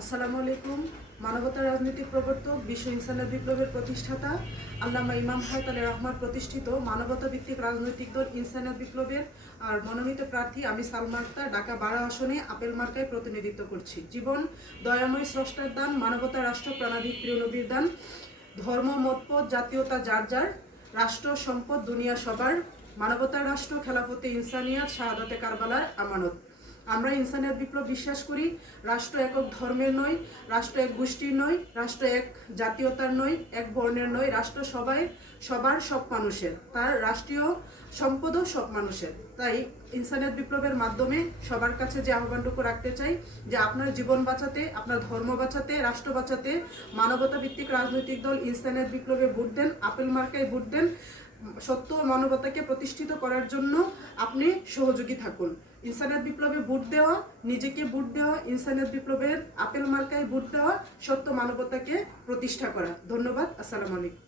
আসসালামু আলাইকুম। মানবতা রাজনৈতিক প্রবর্তক, বিশ্ব ইনসানিয়ত বিপ্লবের প্রতিষ্ঠাতা আল্লামা ইমাম হায়াত আলী রহমান প্রতিষ্ঠিত মানবতা ভিত্তিক রাজনৈতিক দল ইনসানিয়ত বিপ্লবের আর মনোনীত প্রার্থী আমি সালমা আক্তার ঢাকা 12 আসনে আপেল মার্কায় প্রতিনিধিত্ব করছি। জীবন দয়াময় স্রষ্টার দান, মানবতা রাষ্ট্র প্রাণাধিক প্রিয় নবীর দান, ধর্ম মতপথ জাতীয়তা যার যার, রাষ্ট্র সম্পদ দুনিয়া সবার, মানবতার রাষ্ট্র খেলাফতে ইনসানিয়াত শাহাদাতে কারবালার আমানত। আমরা ইনসানিয়ত বিপ্লব বিশ্বাস করি, রাষ্ট্র একক ধর্মের নয়, রাষ্ট্র এক গোষ্ঠীর নয়, রাষ্ট্র এক জাতীয়তার নয়, এক বর্ণের নয়, রাষ্ট্র সবার সব মানুষের, তার রাষ্ট্রীয় সম্পদও সব মানুষের। তাই ইনসানিয়ত বিপ্লবের মাধ্যমে সবার কাছে যে আহ্বানটুকু রাখতে চাই যে আপনার জীবন বাঁচাতে, আপনার ধর্ম বাঁচাতে, রাষ্ট্র বাঁচাতে মানবতা ভিত্তিক রাজনৈতিক দল ইনসানিয়ত বিপ্লবে ভোট দেন, আপেল মার্কায় ভোট দেন। সত্য ও মানবতাকে প্রতিষ্ঠিত করার জন্য আপনি সহযোগী থাকুন। ইনসানিয়ত বিপ্লবে ভোট দেওয়া, নিজেকে ভোট দেওয়া, ইনসানিয়ত বিপ্লবের আপেল মার্কায় ভোট দেওয়া, সত্য মানবতাকে প্রতিষ্ঠা করা। ধন্যবাদ। আসসালামু আলাইকুম।